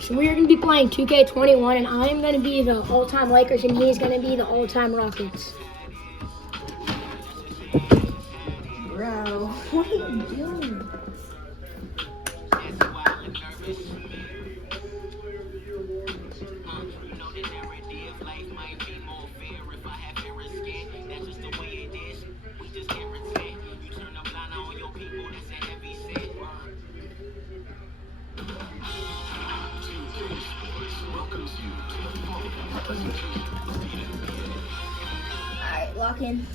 So we're going to be playing 2K21, and I am going to be the all-time Lakers, and he's going to be the all-time Rockets. Bro, what are you doing? Alright, lock in.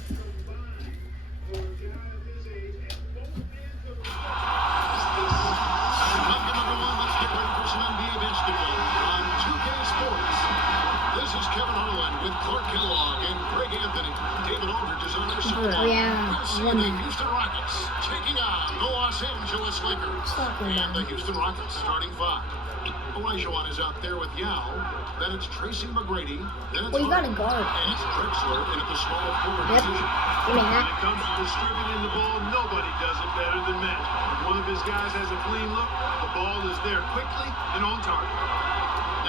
Yeah, Houston Rockets taking on the Los Angeles Lakers. And the Houston Rockets starting five. Olajuwon is out there with Yao. Then it's Tracy McGrady. Then it's Well, you got a guard. And it's Drexler in at the small forward position. Give me When that. it comes to distributing the ball, nobody does it better than Matt. If one of his guys has a clean look, the ball is there quickly and on target.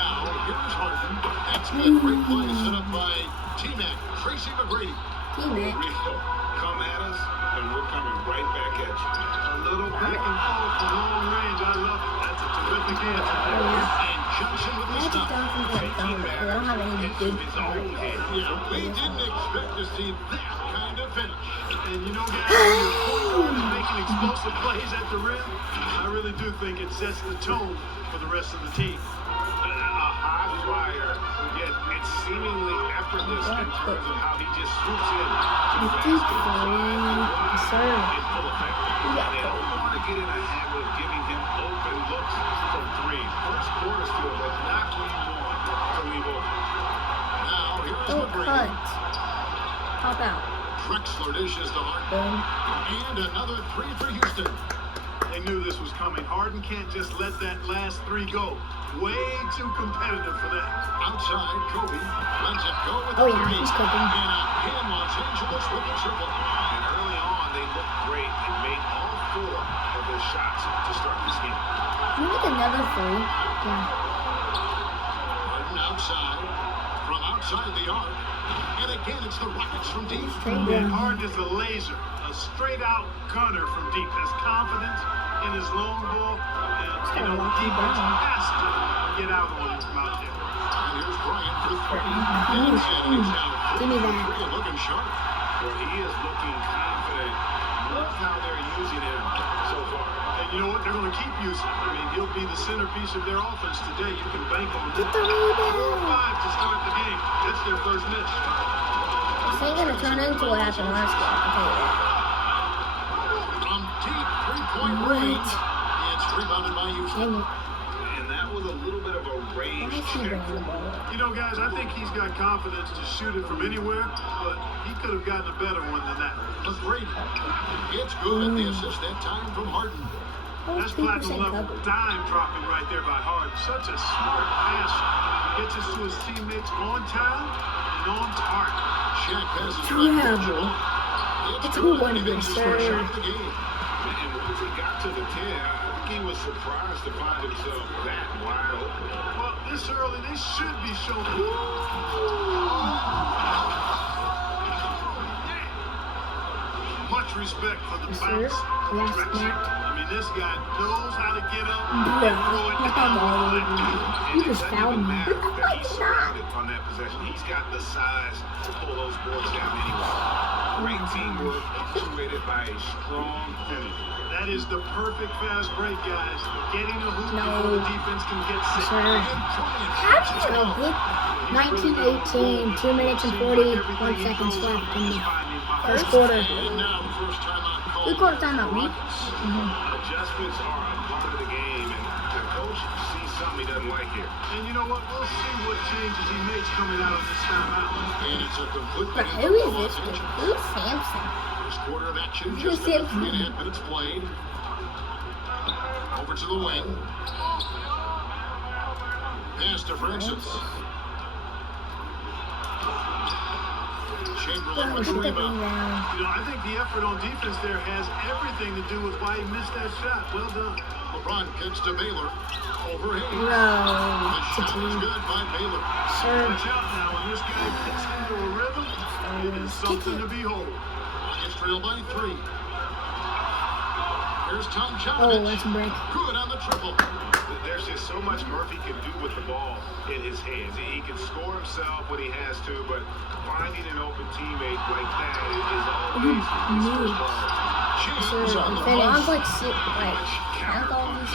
Now, here's Harden. That's a great play set up by T-Mac, Tracy McGrady. Teammate. Come at us, and we're coming right back at you. A little back and forth from long range. I love it. That's a terrific answer. And Johnson with the Magic stop. Johnson's like dumb, but they don't have any good guards. Yeah, we didn't expect to see that kind of finish. And you know, guys, when your point guard is making explosive plays at the rim, I really do think it sets the tone for the rest of the team. A high flyer, yet it's seemingly effortless in terms of how he just swoops in to the basket. Yes, sir. In full effect. Now, they don't want to get in a habit of giving him open looks from three. First quarter still, but not who you want to leave open. Now, here's Oh, McGrady. cut. Pop out. Drexler dishes to Harden. Boom. And another three for Houston. They knew this was coming. Harden can't just let that last three go. Way too competitive for that. Outside, Kobe lets it go with Oh, the yeah, three. he's cooking. And again, Los Angeles with the triple. And early on, they looked great and made all four of their shots to start this game. Can you make another three? Yeah. Harden outside, from outside the arc. And again, it's the Rockets from deep. And Harden is a laser, a straight-out gunner from deep. Has confidence in his long ball, and you know, defense has to get out on him from out there. And here's Bryant for three. And he's out. Give me that. Three, looking sharp. Where he is looking confident. Look how they're using him so far. And you know what? They're going to keep using him. I mean, he'll be the centerpiece of their offense today. You can bank on Get that. the 4 or rebound. 5 to start the game. That's their first miss. This ain't gonna turn into what happened last game, I can tell you that. From deep three-point range. It's rebounded by Houston. Dang it. And that was a little bit of a Why range is he check. bringing the ball up? You know, guys, I think he's got confidence to shoot it from anywhere, but he could have gotten a better one than that. McGrady. It's good. The assist that time from Harden. That's 3% platinum level coverage. dime dropping right there by Harden. Such a smart passer. Gets us to his teammates on time and on target. Shaq has his Travel. It's a one He makes his sir. first shot of the game. And once he got to the 10, I think he was surprised to find himself that wide open. Well, this early, they should be showing. Much respect for the Yes, sir. bounce. Yes, Drexler. Matt. I mean, this guy knows how to get up Yeah, and throw it look down how ball the over. line. And You it just doesn't fouled even me. matter that he's surrounded on that possession. He's got the size to pull those boards down anyway. Great teamwork, punctuated by a strong finish. That is the perfect fast break, guys. Getting a hoop No. before the defense can get Yes, set. sir. Let's go. Good. 19-18, 2 minutes and 41 seconds left in the first quarter. And now the first timeout call. Good quarter timeout, man. Adjustments are a part of the game, and the coach sees something he doesn't like here. And you know what? We'll see what changes he makes coming out of this timeout. And it's a complete But who is this dude? Who's Samson? First quarter of action, Who's just under Samson? 3.5 minutes played. Over to the wing. Pass to Francis. Chamberlain with the Get the rebound. rebound. You know, I think the effort on defense there has everything to do with why he missed that shot. Well done. LeBron kicks to Baylor. Over Hayes. Bro. The shot is good by Baylor. Sir. Watch out now. When this guy gets into a rhythm, it is something to behold. Nuggets trail by 3. Here's Tom Oh, Chapman. that's a break. Good on the triple. There's just so much Murphy can do with the ball in his hands. He can score himself when he has to, but finding an open teammate like that is always his first priority. James on the LeBron's flush. like count all these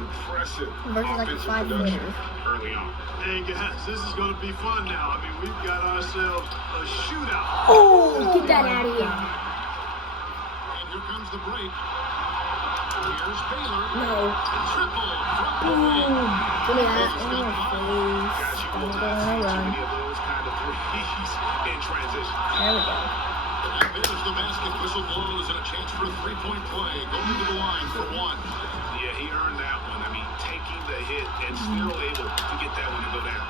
Impressive versus like offensive 5 production minutes. early on. Hey guys, this is going to be fun now. I mean, we've got ourselves a shootout. Oh, get that out of here. And here comes the break. Here's Baylor. No. Triple from Boom. Murray. Give me that. In your face. Guys, you I'm will going not see to too run. many of those kind of threes in transition. There we go. And there's the basket. Whistle blows and a chance for a three-point play. Going to the line for 1. Yeah, he earned that one. I mean, taking the hit and still able to get that one to go down.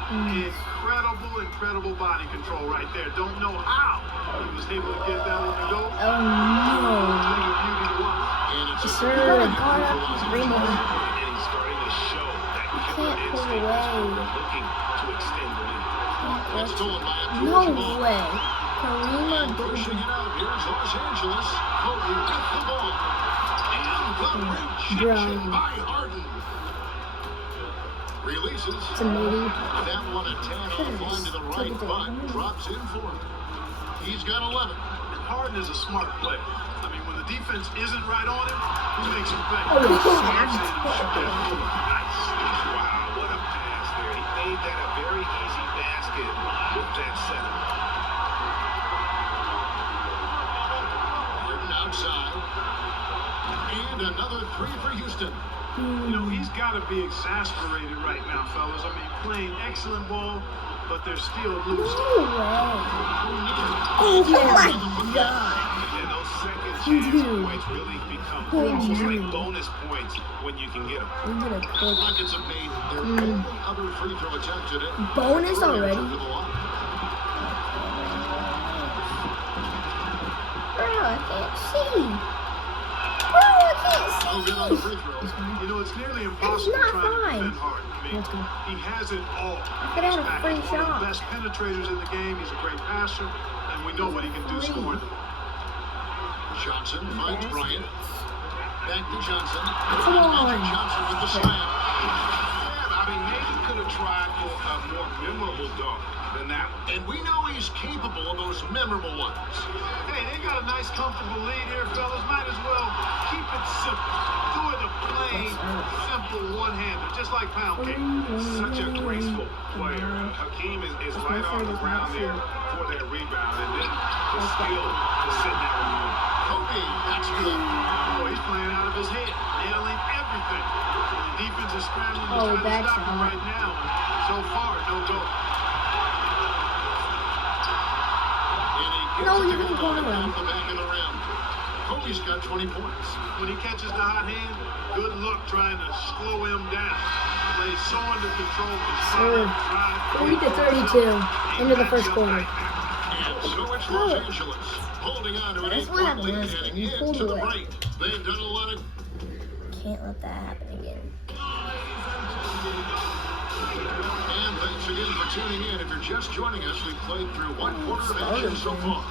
Incredible body control right there. Don't know how he was able to get that one to go. Oh no. Thing of beauty to watch. And it's a Sir, guard up his rebound. And he's starting to show that killer can't pull instinct as away. we're looking to extend the lead. It's stolen by a No Georgia ball. way. Kareem And pushing it out. Here's Los Angeles. Kobe with the ball. And the rejection by Harden. Releases. It's a meaty. That one a 10 offline to the right, but drops in for him. He's got 11. And Harden is a smart player. I mean, when the defense isn't right on him, he makes them pay. Oh, Nice. Wow, what a pass there. He made that a very easy basket with that setup. Harden outside. And another 3 for Houston. You know, he's got to be exasperated right now, fellas. I mean, playing excellent ball, but they're still losing. No way. Oh my god. And those second chance points really become almost like bonus points when you can get them. We did a quick Nuggets have made their only other free throw attempt today. bonus already. To the line. Bro, I can't see. Bro, I can't No good on the see. free throw. You know, it's nearly impossible not trying to fine. defend Harden. I mean, Let's go. he has it all. could have had a He's free one of shot. the best penetrators in the game. He's a great passer, and we know what he can do scoring the ball. Johnson finds Bryant. Back to Johnson. Come on. Magic Johnson with the slam. Yeah, I mean, maybe could have tried for a more memorable dunk than that one. And we know he's capable of those memorable ones. Hey, they got a nice, comfortable lead here, fellas. Might as well keep it simple. Do it a plain, simple one-hander, just like pound cake. Such a graceful player. Hakeem is right on the ground there for that rebound, and then the skill to sit down and move. Kobe, that's good. Oh, he's playing out of his head, nailing everything. The defense is scrambling to try to that's stop him hot. right now. So far, no go. And he gets No, it you're to gonna go go around. off the back of the rim. Kobe's got 20 points. When he catches the hot hand, good luck trying to slow him down. Plays so under control. Sir. 40 to 32 into the first quarter. And so it's Los Angeles holding on to an That's what 8-point lead happened last heading game. You pulled into the away. break. They've done a lot of... Can't let that happen again. And thanks again for tuning in. If you're just joining us, we've played through one quarter of action so far.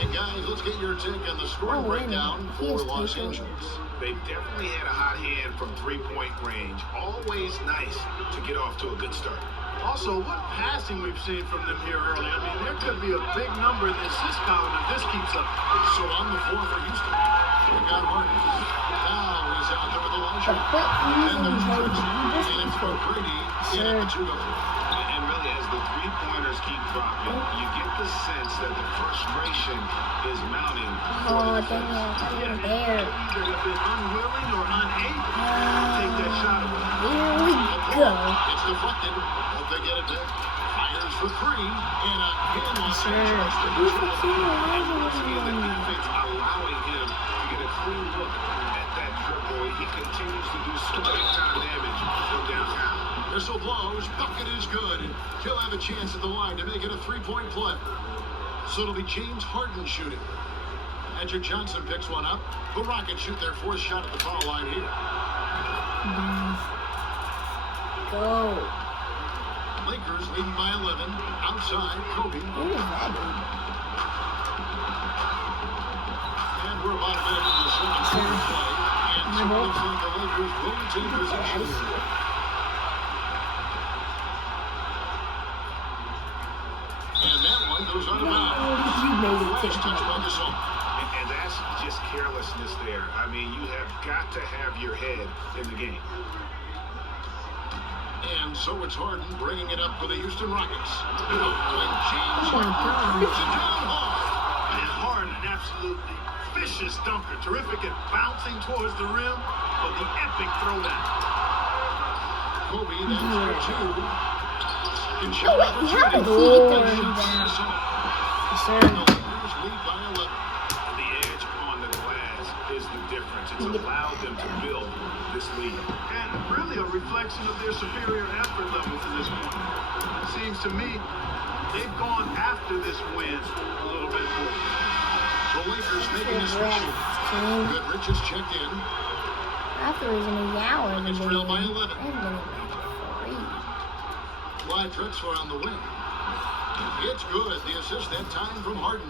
And guys, let's get your take on the scoring Oh, wait a breakdown minute. for He is Los taking- Angeles. They've definitely had a hot hand from three-point range. Always nice to get off to a good start. Also, what passing we've seen from them here early. I mean, there could be a big number in the assist column if this keeps up. So on the floor for Houston, we got Harden. Now he's out there with The Elijah. quick And using there's Jordan. Bridges. You just And it's McGrady in at the 2-0. And really, as the three-pointers keep dropping, you get the sense that the frustration is mounting. Oh, dang it. I wasn't there. Either have been unwilling or unable to take that shot away. Here we go. It's deflected. Hope they get it there. Fires for 3. And a hand Los Angeles to Who's control. the key Elijah See the was defense allowing him to get a clean look at that triple. He continues to do some big-time damage from downtown. Whistle blows. Bucket is good. And he'll have a chance at the line to make it a 3-point play. So it'll be James Harden shooting. Magic Johnson picks one up. The Rockets shoot their fourth shot at the foul line here. Go. Lakers leading by 11. Outside, Kobe. Who is that dude? And we're about a minute into the second quarter play. And so it looks like the Lakers will retain possession here. And that one goes out of bounds. First touch by Gasol. And that's just carelessness there. I mean, you have got to have your head in the game. And so it's Harden bringing it up for the Houston Rockets. And James Oh my Harden God. puts it down hard. And Harden, an absolutely vicious dunker. Terrific at bouncing towards the rim, but the epic throwdown. Kobe, that's for two. Can Oh, wait, he had a Lord. Sir. The Lakers lead by 11. The edge on the glass is the difference. It's allowed them to build this lead. And really a reflection of their superior effort level to this point. It seems to me they've gone after this win a little bit more. The Lakers making a switch. Goodrich is checked in. After he's in a shower, Rockets trail by 11. free. Clyde Drexler on the wing. It's good. The assist that time from Harden.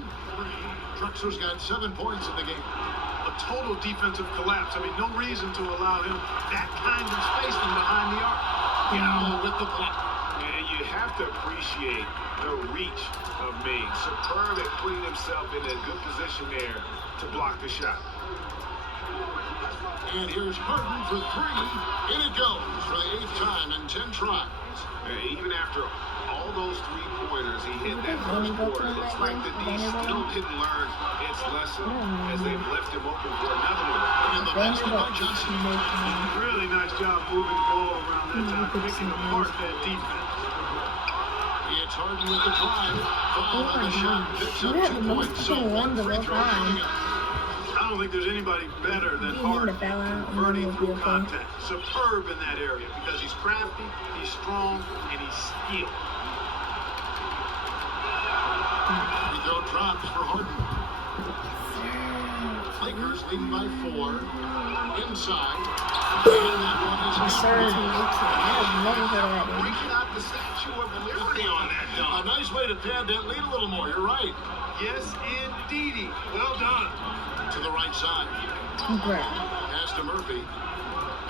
Drexler's got 7 points in the game. A total defensive collapse. I mean, no reason to allow him that kind of spacing behind the arc. Yao with the block. And you have to appreciate the reach of Ming. Superb at putting himself in a good position there to block the shot. And here's Harden for three. In it goes for the 8th time in 10 tries. And even after all those three-pointers he hit that first quarter, it looks like the D still didn't learn its lesson as they've left him open for another one. And the basket by Johnson. Really nice job moving the ball around that time, picking apart that defense. It's Harden with the drive. Foul on the shot. Picks up You have 2 the most points. So fucking one ones of free all throw time. coming up. I don't think there's anybody better than You need Harden to bow out and converting then through you'll be okay. contact. Superb in that area because he's crafty, he's strong, and he's skilled. Free throw drops for Harden. Lakers leading by 4. Inside. And that one is Sir, he makes it. I have never heard of that dude. Breaking out the Statue of Liberty on that a dunk. nice way to pad that lead a little more. You're right. Yes, indeedy. Well done. To the right side. Bruh. Pass to Murphy.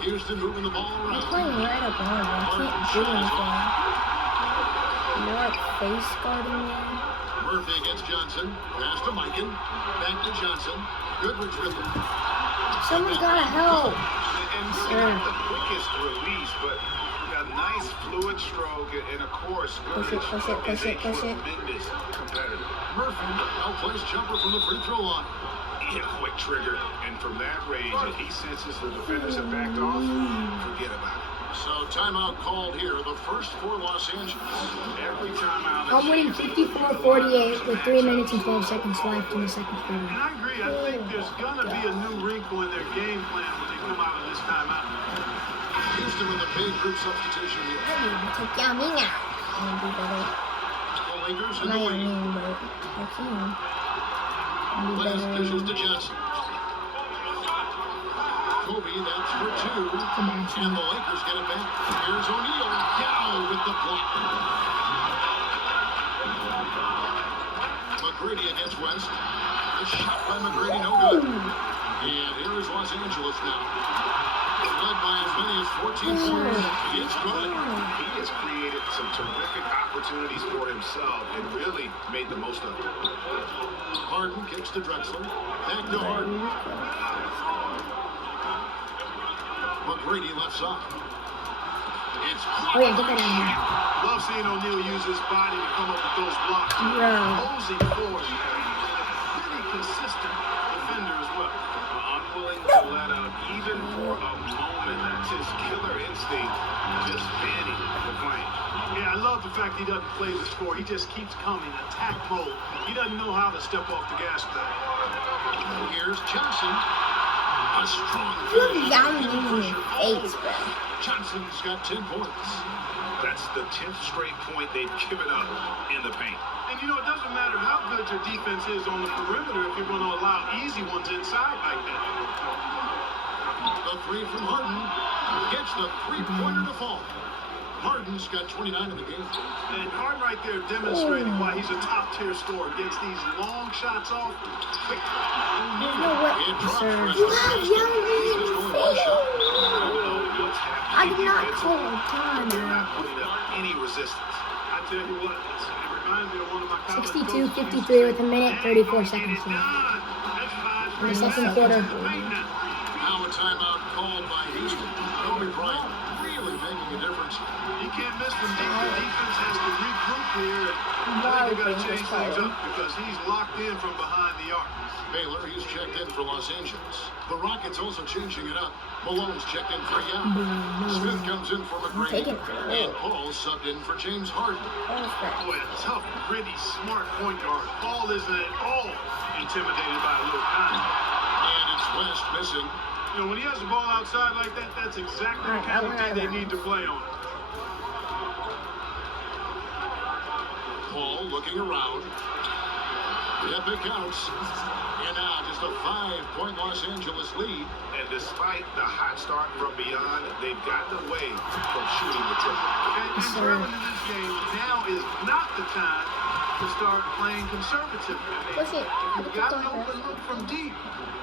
Houston moving the ball I'm around. playing right up on him. I can't do anything. You're like face guarding me. Murphy against Johnson. Pass to Mikan. Back to Johnson. Goodrich with him. Someone's gotta help. And not the quickest release, but a nice fluid stroke, and of course, Push it, push it, push it, push it. tremendous competitor. Murphy outplays jumper from the free throw line. He hit a quick trigger, and from that range, if he senses the defenders have backed off, forget about it. So timeout called here. The first for Los Angeles. Every timeout. I'm winning 54-48 with 3 minutes and 12 seconds left in the second quarter. And I agree. I think there's going to be a new wrinkle in their game plan when they come out of this timeout. Houston with a big group substitution here. Take Yao Ming out. I'm gonna do better. The Lakers in Not the Yao lead. Ming, but I can. I'm gonna Last do dishes better. to Johnson. Kobe, that's for 2. And the Lakers get it back. Here's O'Neal. Yao with the block. McGrady against West. The shot by McGrady, no good. And here is Los Angeles now. Led by as many as 14 points. It's good. He has created some terrific opportunities for himself and really made the most of it. Harden kicks to Drexler. Back to Harden. McGrady left side. It's Oh yeah, get that out of here. Love seeing O'Neal use his body to come up with those blocks. Bro. Opposing force. Pretty consistent defender as well. Unwilling to let up even for a moment. That's his killer instinct, just fanning the flame. Yeah, I love the fact he doesn't play the score. He just keeps coming, attack mode. He doesn't know how to step off the gas pedal. Here's Johnson. A strong Look finish. down in your face, bro. Johnson's got 10 points. That's the 10th straight point they've given up in the paint. And you know, it doesn't matter how good your defense is on the perimeter if you're going to allow easy ones inside like that. The three from Harden gets the three-pointer to fall. Harden's got 29 in the game. And Harden right there demonstrating why he's a top-tier scorer. Gets these long shots off quick. There's no way, It drops sir. for a You shot. have yelling in He's your scoring one shot. I don't know what's happening. I did not call time, They're bro. not putting up any resistance. I tell you what, it reminds me of one of my college 62-53 with a minute, 34 seconds left. In In the second quarter. Now a timeout called by Houston. Kobe Bryant really making a difference. You can't miss from deep. The defense has to regroup here. And I think they got to change things up because he's locked in from behind the arc. Baylor, he's checked in for Los Angeles. The Rockets also changing it up. Malone's checked in for Young. Smith comes in for McGrady. Take it. And Paul subbed in for James Harden. Boy, a tough, gritty, smart point guard. Paul isn't at all intimidated by a little time. And it's West missing. You know, when he has the ball outside like that, that's exactly the kind of thing they need to play on. Paul looking around. Yep, it counts. And now just a 5-point Los Angeles lead. And despite the hot start from beyond, they've gotten away from shooting the triple. And Drummond in this game, now is not the time to start playing conservative. What's it? If you've got an open look from deep,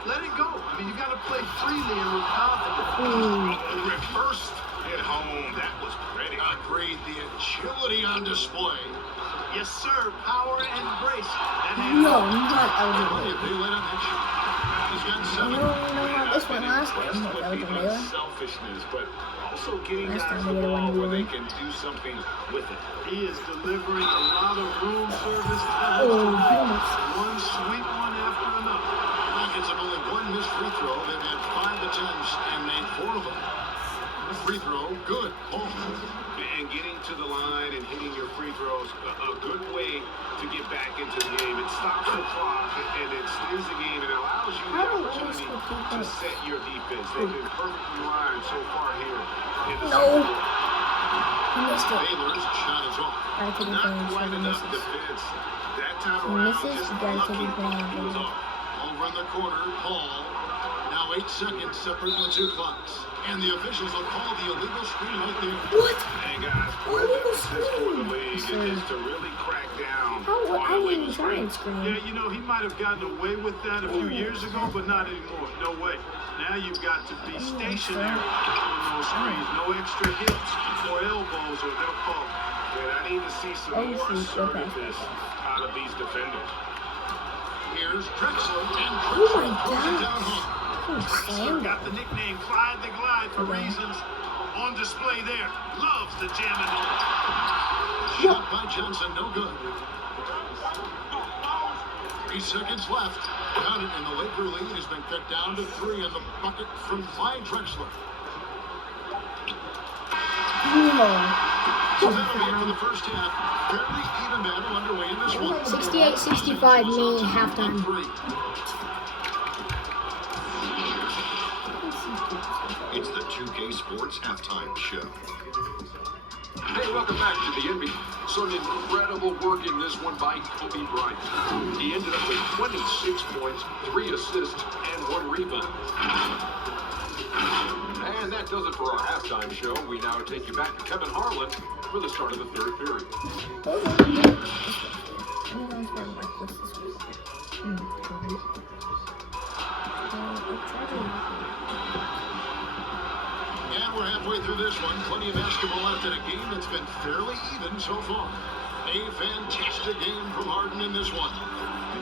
let it go. I mean, you got to play freely and with confidence. Reversed at home. That was pretty. Agreed. The agility on display. Yes, sir. Power and grace. That No, hand- not Well, eligible. if they let him that shot. He's got No, 7. no, how this went last game. Impressed Like with the eligible. unselfishness, but also getting Last guys time the they did ball one where they win. can do something with it. He is delivering a lot of room service times Oh, tonight. goodness. One sweet one after another. Rockets have only one missed free throw. They've had 5 attempts and made 4 of them. Free throw, good. Oh. And getting to the line and hitting your free throws, a good way to get back into the game. It stops the clock and it steers the game and allows you the How do opportunity Wolves to defense? set your defense. They've been perfectly lined so far here in the No. second quarter. He missed it. Baylor's shot is off. Gotta take Not advantage quite of the enough misses. defense. That time He around, misses, just you gotta take lucky advantage he was of it. off. Over in the corner, Paul. Now 8 seconds separating the 2 clocks. And the officials will call the illegal screen right there. What? And guys, Oh, part of the illegal emphasis for the screen. league Sir. is to really crack down Oh, on I illegal didn't try and screens. Yeah, screen. you know, he might have gotten away with that a few years ago, but not anymore. No way. Now you've got to be stationary on those screens. No extra hits or elbows or they'll call. And I need to see some Oh, more shoot, okay. assertiveness out of these defenders. Here's Drexler. And Oh my Drexler pulls it God. down hard. Drexler got the nickname Clyde the Glide for Okay. reasons on display there. Loves to jam it on. Shot by Johnson, no good. 3 seconds left. Got it, and the Laker lead has been cut down to 3 in the bucket from Clyde Drexler. So that'll be it for the first half. Fairly even battle underway in this one. 68-65 me halftime. 3. It's the 2K Sports Halftime Show. Hey, welcome back to the NBA. Some incredible work in this one by Kobe Bryant. He ended up with 26 points, 3 assists, and 1 rebound. And that does it for our halftime show. We now take you back to Kevin Harlan for the start of the third period. And we're halfway through this one. Plenty of basketball left in a game that's been fairly even so far. A fantastic game from Harden in this one.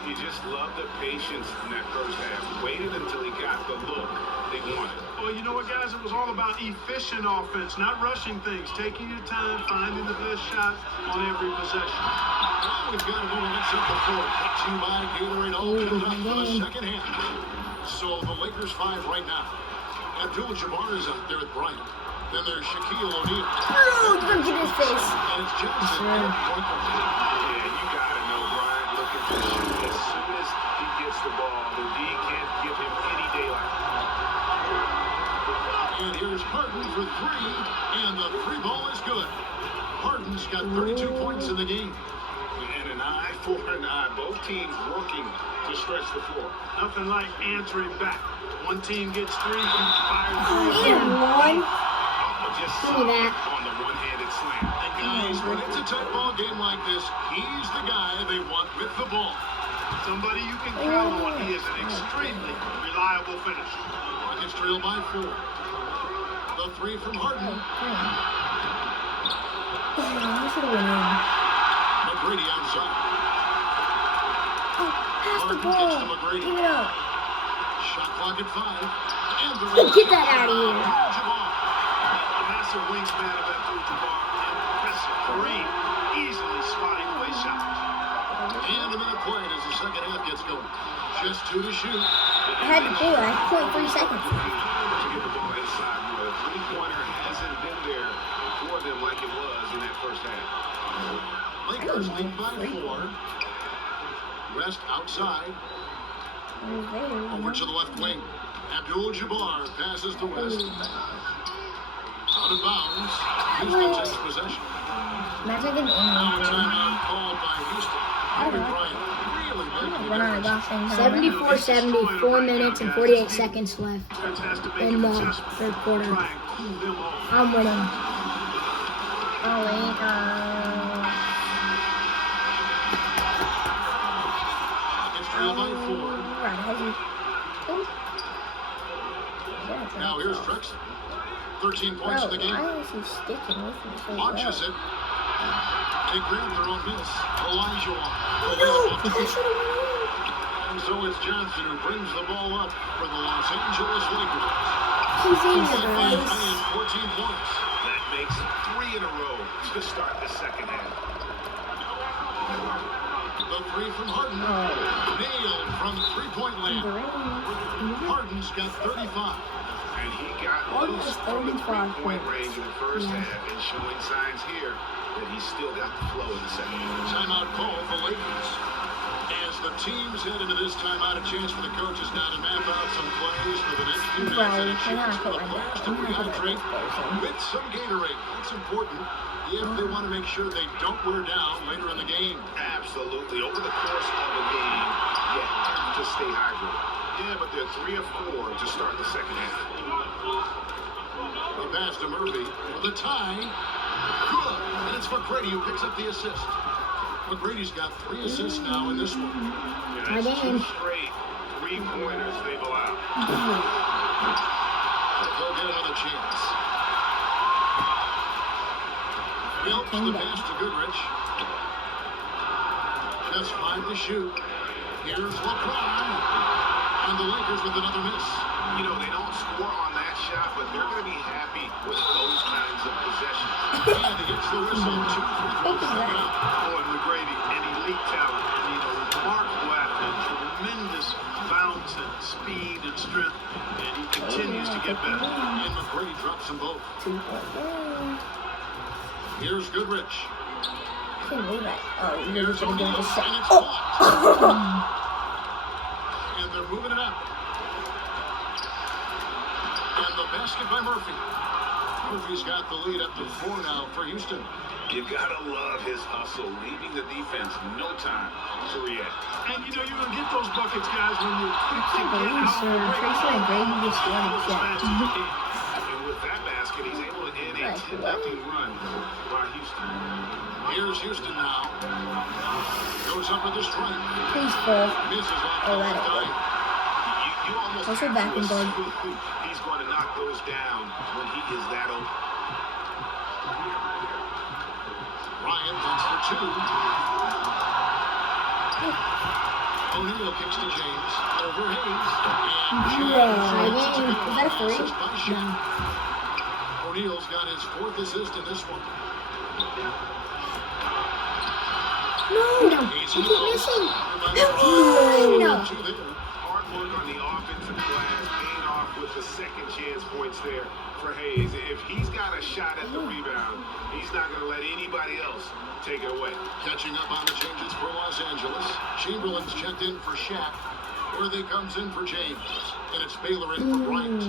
You just love the patience in that first half. Waited until he got the look they wanted. Well, you know what, guys? It was all about efficient offense, not rushing things, taking your time, finding the best shot on every possession. Well, we've got a little mix up the floor. Brought to you by Gatorade, all filled up for the second half. So the Lakers 5 right now. Abdul-Jabbar is out there with Bryant. Then there's Shaquille O'Neal. Oh, don't get his face. And it's Johnson Sure. at point guard. Yeah, you gotta know Bryant looking to shoot. As soon as he gets the ball, the D can't give him any daylight. Here's Harden for three, and the three ball is good. Harden's got 32 points in the game. And an eye for an eye. Both teams working to stretch the floor. Nothing like answering back. One team gets three, you fire three. And one. Just Give me that. on the one-handed slam. And guys, when it's a tight ball game like this, he's the guy they want with the ball. Somebody you can count on. He is an extremely reliable finisher. Rockets trail by 4. The three from Harden. I should have went in. McGrady outside. Pass the Harden ball. gets to McGrady. Give it up. Shot clock at 5. And the Hey, get that out of here. Jabbar. The massive wingspan of Abdul-Jabbar. Impressive. Kareem easily spotting away shots. And a minute played as the second half gets going. Just 2 to shoot. I had the ball. I had 0.3 seconds. To get the ball inside more. The three-pointer hasn't been there for them like it was in that first half. Lakers lead by 4. West outside. Over to the left wing. Abdul-Jabbar passes to West. Out of bounds. Houston takes possession. That's like an Now English. timeout called by Houston. Kobe Bryant really making Run a out of difference. gas same time. 74-70, 4 minutes and 48 seconds left Defense has to make in an the adjustment. third quarter. Try and cool them off. I'm winning. Oh, wait. Rockets trail by 4. Right, heavy. Oh. Yeah, Now here's Drexler. 13 points in the game. Why is he sticking with me so Launches well? it. They grab their own miss. Elijah No, Walker. I should have went And so it's Johnson who brings the ball up for the Los Angeles Lakers. He's in He's the got race. 14 points. That makes 3 in a row to start the second half. The three from Harden. Nailed from three-point land. Harden's got 35. And he got Harden loose has from the 35 three-point points. range in the first half and showing signs here that he's still got the flow in the second half. Timeout call for Lakers. As the teams head into this timeout, a chance for the coaches now to map out some plays for the next few minutes and a chance for the players to rehydrate with some Gatorade. That's important if they want to make sure they don't wear down later in the game. Absolutely. Over the course of a game, you have to stay hydrated. Yeah, but they're 3 of 4 to start the second half. The pass to Murphy for the tie. Good. And it's McGrady who picks up the assist. McGrady's got 3 assists now in this one. Yeah, that's 2 straight three-pointers they've allowed. They'll get another chance. Phelps the pass to Goodrich. Just 5 to shoot. Here's LeBron. And the Lakers with another miss. You know, they don't score on that shot, but they're going to be happy with those kinds of possessions. And he gets the whistle. 2 free throws. Oh, and McGrady, an elite talent. You know, remarkable athlete, tremendous bounce and speed and strength, and he continues to get better. And McGrady drops them both. Here's Goodrich. I can't believe that. Oh, you're Here's going to O'Neal. do this. And it's blocked. And they're moving it up. And the basket by Murphy. Murphy's got the lead up to 4 now for Houston. You gotta love his hustle, leaving the defense no time to react. And you know, you're going to get those buckets, guys, when you're quick to can't get believe out. Sir Tracy and Brady just won it. And with that basket, he's able to end a Right. 10-0 run by Houston. Here's Houston now. Goes up with the strike. Please, Paul. Misses off Oh, the that left is eye. You almost What's your have back to and guard? assume he's going to knock those down when he is that open. Bryant wants the 2. O'Neal kicks to James. Over Hayes. And James Is that a 3? assist by Shaq. No. O'Neal's got his 4th assist in this one. No, He's you in keep the missing. post. No. Two there. Hard work on the offensive glass, paying off with the second chance points there for Hayes. If he's got a shot at the rebound, he's not going to let anybody else take it away. Catching up on the changes for Los Angeles. Chamberlain's checked in for Shaq. Worthy comes in for James. And it's Baylor in for Bryant.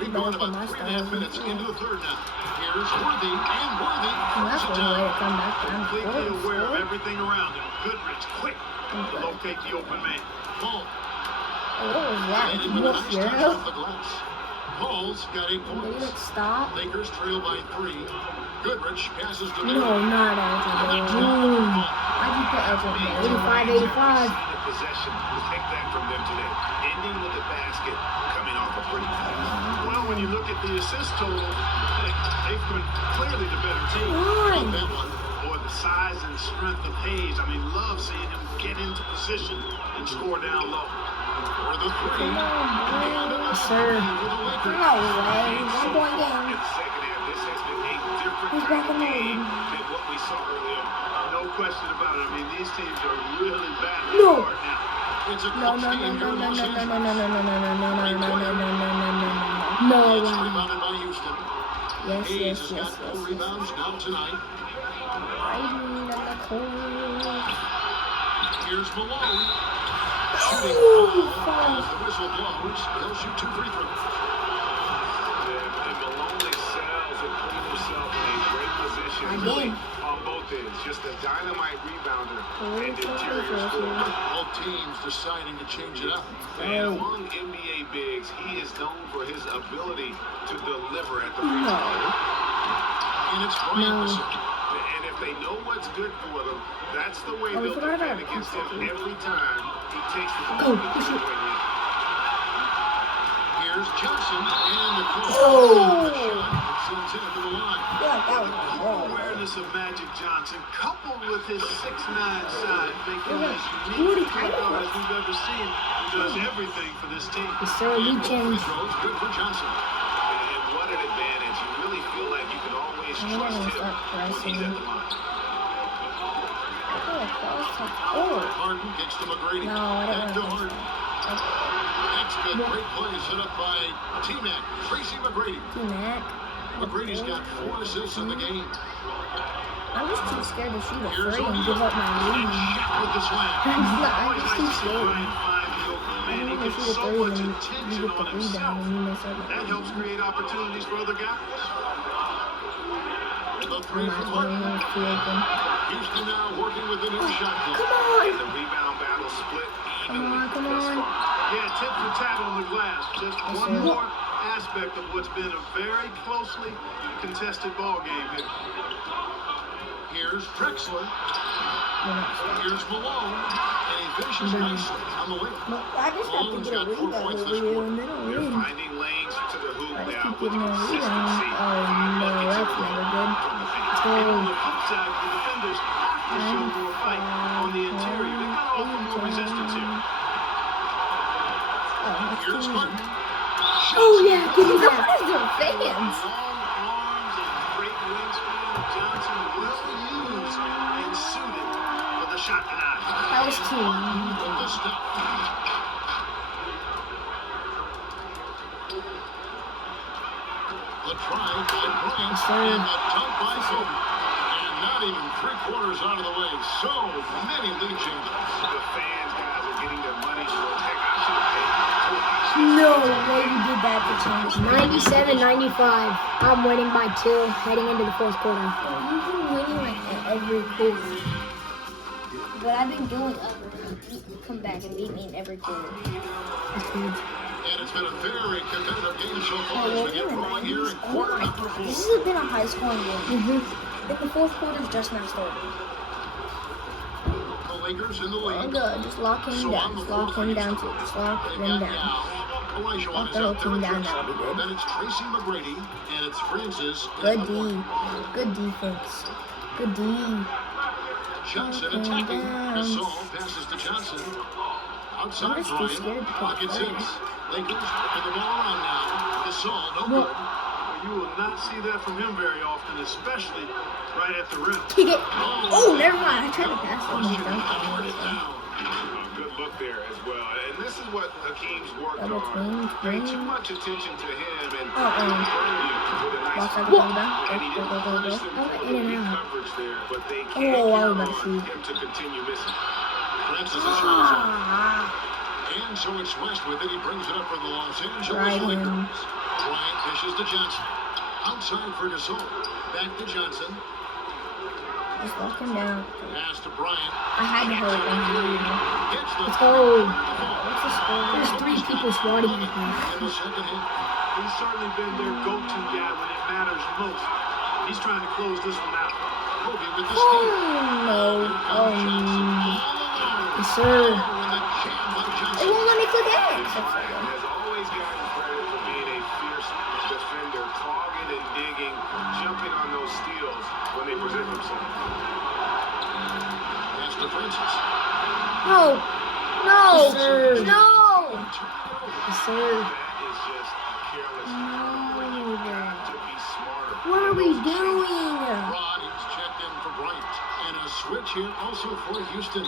We We've gone about 3.5 minutes into the third now. Here's Worthy, and Worthy That's throws it one way to down. come back down. Completely aware of everything around him. Goodrich quick to locate the open man. Paul What was that? in You with a a nice touch hero? off the glass. Paul's got 8 Did he points. like stop? Lakers trail by 3. Goodrich passes to No, Miller. not And Elgin. then I keep the Elgin. 85-85. The possession, we'll take that from them today. Ending with the basket, coming off a pretty fast. Well, when you look at the assist total, they've been clearly the better team. Got that one. Boy, the size and strength of Hayes. I mean, love seeing him get into position and score down low. For the 3. Yes, sir. No way. 1 point game. In the second half, this has been a different He's back in the game lead. than what we saw earlier. No question about it. I mean, these teams are really battling No. hard now. It's a No, close no, no, game no, here in no, Los no, no, Angeles. no, no, no, no, no, no, no, no, no, no, no, no, It's way. rebounded by Houston. Yes, Hayes yes, has yes, got 4 yes. rebounds now tonight. Right in the corner. Here's Malone. Shooting foul as the whistle blows. He'll shoot 2 free throws. And Malone excels and putting himself in a great position Again. on both ends. Just a dynamite rebounder Oh, and it's interior okay, scorer. Both teams deciding to change it up. And among NBA bigs, he is known for his ability to deliver at the free No. throw. And it's Brian No. Bissell. And if they know what's good for them, that's the way Oh, we they'll forgot defend about against him Bissell. every time he takes the Go, ball. push it. Here's Johnson and the close. Oh. The shot that sends him to the line. Yeah, that was Cool wrong. awareness of Magic Johnson, coupled with his 6'9" size, make him as Forty unique a point titles. guard as we've ever seen. He does everything for this team. Yes, sir. And both Reaching. free throws good for Johnson. And what an advantage. You really feel like you can always I'm trust gonna him start when he's pressing. at the line. Oh, Harden gets to McGrady. no, I Back to don't want Harden. to. That's good. Great play set up by T-Mac. Tracy McGrady. T-Mac. McGrady's got 4 assists in the game. I'm just too scared to shoot a Here's three and O'Neal. give up my lead. Shot with the slam. I'm Always just nice too to see scared. Brian find the open I man. don't He want to gets shoot a so three much and you attention get the on rebound himself. and you mess up. That helps create opportunities for other guys. The I'm 3 not from doing Harden. it too open. Houston now working with the new shot clock. Come on! And the rebound battle split evenly Come thus on. far. Yeah, tip for tat on the glass. Just Yes, one sir. more aspect of what's been a very closely contested ball game here. Here's Drexler. You're not scared. Here's Malone. And he finishes nicely on the wing. No, I just have to Malone's get a got 4 rebound points over this here quarter. and then I'll They're win. finding lanes to the hoop I just now keep with getting a rebound. consistency. Oh no, that's never good. Let's And on go. the flip side, the defenders have to show more fight on the interior. They've got to offer more resistance here. Oh, that's Here's too Harden. easy. Oh, yeah. Give me that. What is their Long fans? arms and great wingspan. Johnson well used and suited for the shot tonight. That was too With the stop. The try by Bryant Yes, sir. and the dunk by Kobe. And not even 3/4 out of the way. So many lead changes. The fans, guys, are getting their money's worth. Heck, I should have paid No way you did that to change. 97-95. I'm winning by 2 heading into the fourth quarter. You've been winning like every quarter. What I've been doing you come back and beat me in every quarter. And it's been a very competitive game so far as we get rolling here in quarter number 4. This has been a high scoring game. And the fourth quarter's just now started. The Lakers in the Oh, lead. good. Just lock him So on down. the Just lock fourth him lead down score, too. Just lock they've him got down. now Olajuwon Lock is the whole out there team with down, Drexler. that'll be good. Then it's Tracy McGrady and it's Francis. Good in the corner. D. Good defense. Good D. Johnson Up and attacking. down. Gasol passes to Johnson. Outside I'm just too Bryant. scared to Clock take at 6. threes. Lakers flipping the ball around now. Gasol, no good. You will not see that from him very often, especially right at the rim. He get. Oh, never mind. I tried to pass him. He dunked on Turn me. it down. Good look there as well. And this is what Hakeem's worked Double on. team, Paid too team. much attention to him and Uh-oh. burned you with a nice Watch out the block. rebound. And he Go, didn't go, go, punish go. them Oh, for in and the out. coverage there, but they Oh, can't I was count about to on shoot. him to continue missing. Francis is shooting. Ah. And so it's Westwood that he brings it up for the Los Angeles Right Lakers. hand. Bryant Dishes to Johnson. Outside for Gasol. Back to Johnson. Just lock him down. Pass to Bryant. I had to hurt him. Gets the Let's go. What's the score? There's 3 people swatting at me. in the second half. He's certainly been their go-to guy when it matters most. He's trying to close this one out. Kobe with the Oh, steal. no. Yes, sir. And the jam by It Johnson. won't let me click X. Has always gotten credit for being a fierce defender, clogging and digging, jumping on those steals when they present themselves. Pass to Francis. No. No. Yes, sir. No. Yes, sir. That is just careless. You got to be smarter. What are we doing? Rod is checked in for Bryant. And a switch here also for Houston.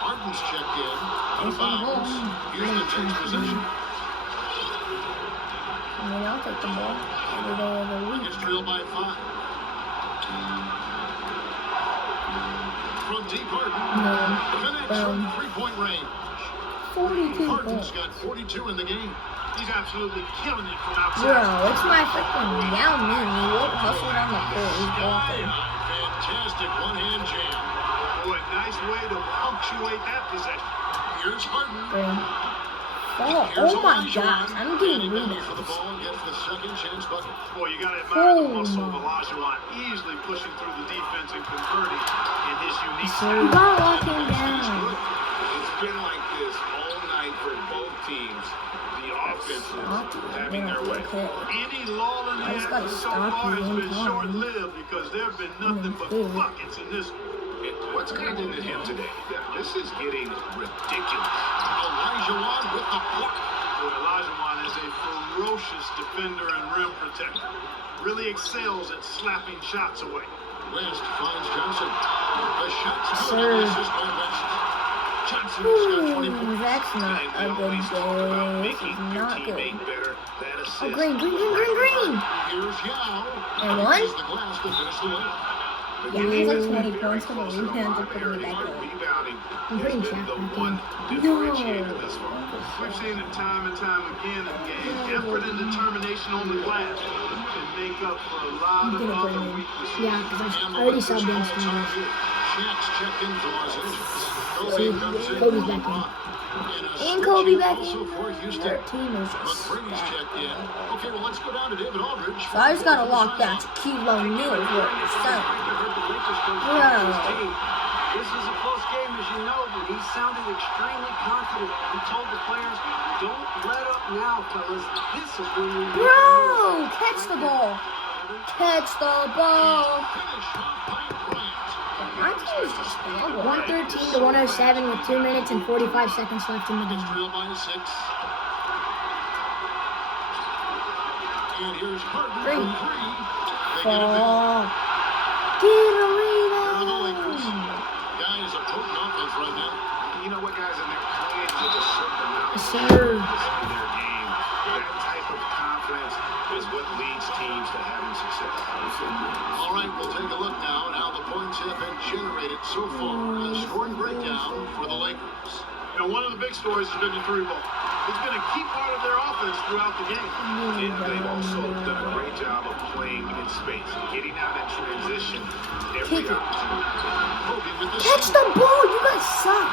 Harden's checked in. Out of bounds. Houston takes possession. I mean, I'll take the ball every day of the week. It's trailed by 5. From deep Harden. No. Connects from three-point range. 42 Harden's points. got 42 in the game. He's absolutely killing it from outside. Bro, it's my freaking Yao Ming. He won't hustle on the court. He's blocking. Fantastic one-hand jam. Boy, nice way to punctuate that possession. Here's Harden. Oh my gosh, I'm getting For the rebounds. ball, gets the second chance bucket. Boy, you got to admire the Oh, muscle of my. Olajuwon, easily pushing through the defense and converting in his unique Sir. You style. gotta lock him down. It's been like this all night for both teams. The offenses having their way. Any lull in the I just gotta action so stop far him has been one time. short-lived because there have been nothing but Good. buckets in this one. What's gotten into him today? This is getting ridiculous. Olajuwon with the block. Boy, Olajuwon is a ferocious defender and rim protector. Really excels at slapping shots away. West finds Johnson. The shot's Sir. good. Assist by West. Johnson's got 20 points. That's not And a we good always talk about day. This making is your not good. teammate better. That assist. Oh, green. Here's Yao. And one? Uses the glass to finish the layup. Yeah, he's like 20 points for the rebound to put me back up. Rebounding I'm pretty has sure been the I one can. differentiator thus far. We've seen it time and time again in games. Effort and determination on the glass can make up for a lot I'm of gonna put other him in. weaknesses. Yeah, because I And the already Lakers subbed in call Stevens. time here. Shaq's checked in for Los Angeles. See, comes in Kobe's for back in. LeBron. And a Kobe switch back also in. for Houston. Their team is But just Brady's bad. checked in. Okay, well, let's go down to David Aldridge. So I just gotta lock down to Kilo Neal is what you're saying. Bro. This is a close game, as you know, but he sounded extremely confident. He told the players, don't let up now, fellas. This is when we Bro, catch the ball. Catch the ball. Finish off by Bryant. My team is just horrible. 113 to 107 with 2 minutes and 45 seconds left in the game. Trail by 6. And here's Harden Three. for 3. They get it back. Oh. Get a Here are the Lakers. rebound. Guys are potent offense right now. You know what, guys? And they're playing with a certain amount Yes, of sir. confidence in their game. That type of confidence is what leads teams to having success. All right, we'll take a look now at how the points have been generated so far. A scoring breakdown for the Lakers. You know, one of the big stories has been the three ball. It's been a key part of their offense throughout the game. And they've also done a great job of playing in space, getting out in transition every Kick it. opportunity. Kobe with the Catch the ball. You guys suck.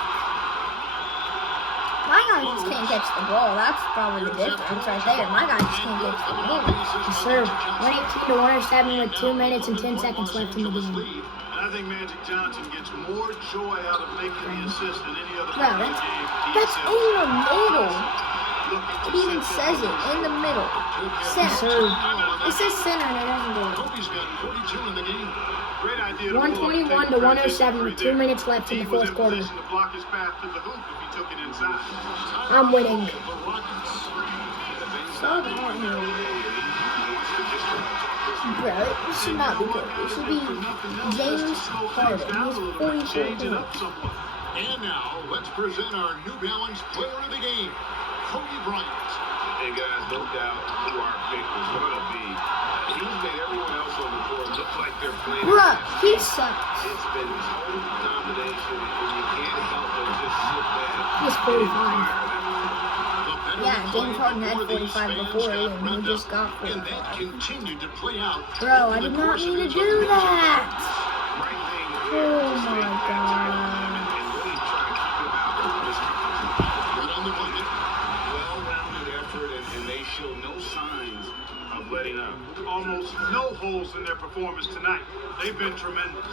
My guys just can't catch the ball. That's probably the difference right there. My guys just can't catch the ball. Yes, sir. 118 to 107 with 2 minutes and 10 seconds left in the game. And I think Magic Johnson gets more joy out of making the assist than any other Bro, player in the game. That's He in the middle. looking to It even set says that it in the middle. Yes, Center. sir. It says center and it doesn't go. Kobe's got 42 in the game. Great idea to 121 to 107 with 2 minutes left in the fourth quarter. He was in position to block his path to the hoop if he took it inside. I'm winning. The Rockets. So down here. Bro, it should not be good. It should be James Harden. He's 44 Change it up points. somewhat. And now, let's present our New Balance player of the game, Kobe Bryant. Hey guys, no doubt who our pick was going to be. He's made everyone else on the court look like they're playing. Bruh, against he him. sucks. It's been total domination, and you can't help but just sit back. He's 45. The Yeah, James Harden had 45 before, and he just got And that 45. continued to play out. Bro, I did not mean to do that. Oh my god. Right on the bucket. Well-rounded effort, and they show no signs of letting up. Almost no holes in their performance tonight. They've been tremendous.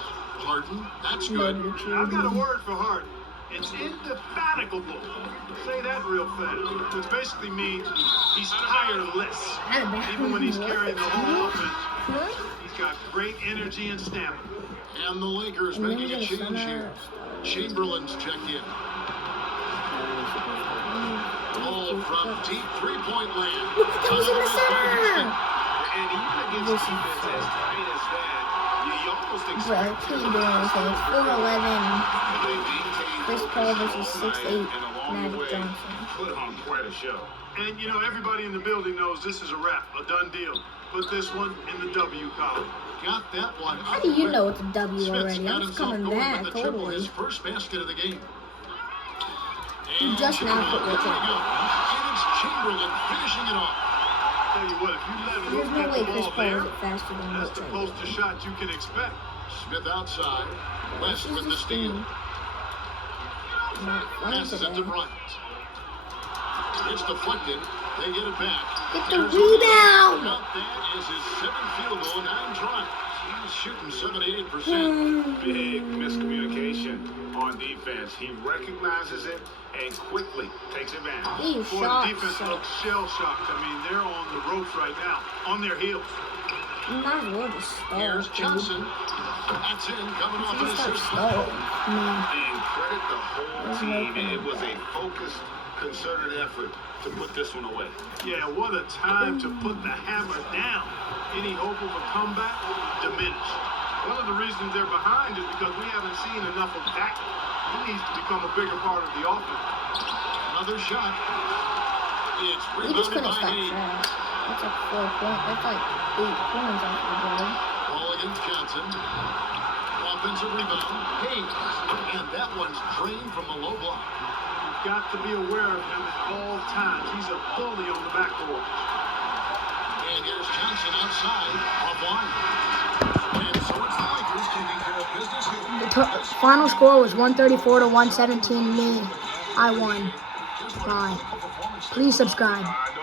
Harden, that's good. I've got a word for Harden. It's indefatigable. Say that real fast. Which basically means he's tireless. Even when he's carrying the whole offense, he's got great energy and stamina. And the Lakers making a change here. Chamberlain's checked in. Ball from deep three-point land. He's in the center. And even against defense as tight as that, you almost Bro, expect keep doing anything. It's 4'11". Chris Paul versus 6'8" Magic Johnson. Put on quite a show. And you know, everybody in the building knows this is a wrap, a done deal. Put this one in the W column. Got that one. How do you know it's a W Smith's already? got I'm just himself coming going back, with the triple, totally. his first basket of the game. You just now put There we it go. in. And it's Chamberlain finishing it off. Tell you what, if you let There's Luke no get way the Chris ball Paul there, is it faster than that's the Wilt. closest shot you can expect. Smith outside. West with the This is steal. not fun Passes it to today. Bryant. It's deflected. They get it back. Get the There's rebound! That is his second field goal, 9 tries. He's shooting 78%. Big miscommunication on defense. He recognizes it and quickly takes advantage. These Boy, the shots defense suck. looks shell-shocked. I mean, they're on the ropes right now, on their heels. You might as well just stall. Here's dude. Johnson. That's in, coming off an Just start assist. stalling. And credit the whole There's no team. point. It was a focused, concerted effort to put this one away. Yeah, what a time to put the hammer down. Any hope of a comeback diminished. One of the reasons they're behind is because we haven't seen enough of that. He needs to become a bigger part of the offense. Another shot. It's We just rebounded couldn't by stop Hayes. trash. That's like 4 points. That's like 8 points off the board. Ball against Johnson. Offensive rebound. Hayes. And that one's drained from the low block. You've got to be aware of him at all times. He's a bully on the backboard. And here's Johnson outside, offline. And so it's the Lakers taking care of business here. The final score was 134 to 117. Me, I won. Bye. Please subscribe.